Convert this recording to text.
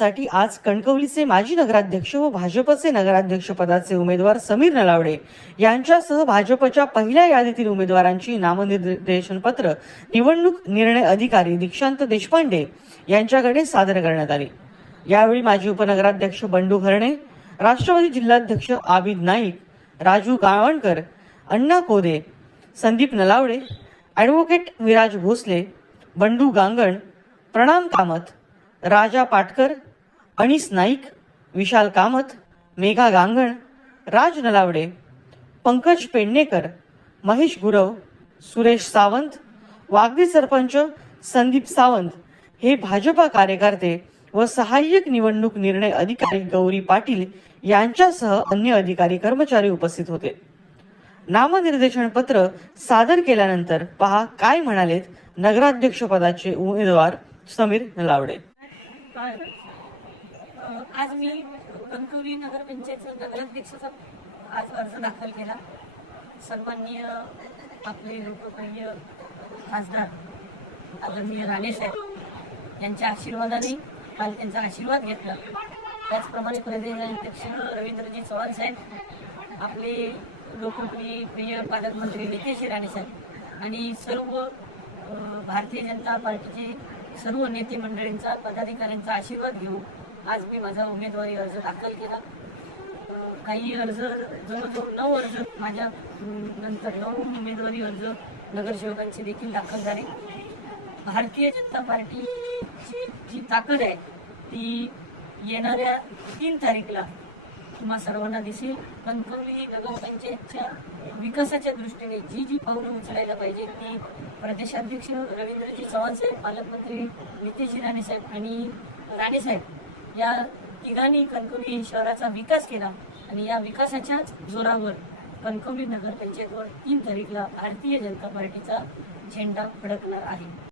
साठी आज कणकवलीचे माजी नगराध्यक्ष व भाजपचे नगराध्यक्ष पदाचे उमेदवार समीर नलावडे यांच्यासह भाजपच्या पहिल्या यादीतील उमेदवारांची नामनिर्देशन पत्र निवडणूक निर्णय अधिकारी दीक्षांत देशपांडे यांच्याकडे सादर करण्यात आली. यावेळी माजी उपनगराध्यक्ष बंडू हरणे राष्ट्रवादी जिल्हाध्यक्ष आबिद नाईक राजू गावणकर अण्णा कोदे संदीप नलावडे ॲडव्होकेट विराज भोसले बंडू गांगण प्रणाम कामत राजा पाटकर अनिस नाईक विशाल कामत मेघा गांगण राज नलावडे पंकज पेडणेकर महेश गुरव सुरेश सावंत वागदी सरपंच संदीप सावंत हे भाजपा कार्यकर्ते व सहाय्यक निवडणूक निर्णय अधिकारी गौरी पाटील यांच्यासह अन्य अधिकारी कर्मचारी उपस्थित होते. नामनिर्देशन पत्र सादर केल्यानंतर पहा काय म्हणालेत नगराध्यक्ष पदाचे उमेदवार समीर नलावडे. आज मी कणकवली नगरपंचायत नगराध्यक्षाचा आज अर्ज दाखल केला. सन्माननीय आपले लोकप्रिय खासदार आदरणीय राणेसाहेब यांच्या आशीर्वादाने काल त्यांचा आशीर्वाद घेतला. त्याचप्रमाणे प्रदेशाध्यक्ष रवींद्रजी चव्हाण साहेब आपले लोकप्रिय प्रिय पालकमंत्री नितेश राणेसाहेब आणि सर्व भारतीय जनता पार्टीचे सर्व नेते मंडळींचा पदाधिकाऱ्यांचा आशीर्वाद घेऊ आज मी माझा उमेदवारी अर्ज दाखल केला. काही अर्ज जवळजवळ नऊ अर्ज माझ्या नंतर नऊ उमेदवारी अर्ज नगरसेवकांचे देखील दाखल झाले. भारतीय जनता पार्टीची जी ताकद आहे ती येणाऱ्या तीन तारीखला तुम्हा सर्वांना दिसेल. कणकवली नगरपंचायतच्या विकासाच्या दृष्टीने जी जी पावलं उचलायला पाहिजे ती प्रदेशाध्यक्ष रवींद्रजी चव्हाण साहेब पालकमंत्री नितेश राणे साहेब आणि राणे साहेब या तिघांनी कणकवली शहराचा विकास केला आणि या विकासाच्याच जोरावर कणकवली नगरपंचायतवर तीन तारीखला भारतीय जनता पार्टीचा झेंडा फडकणार आहे.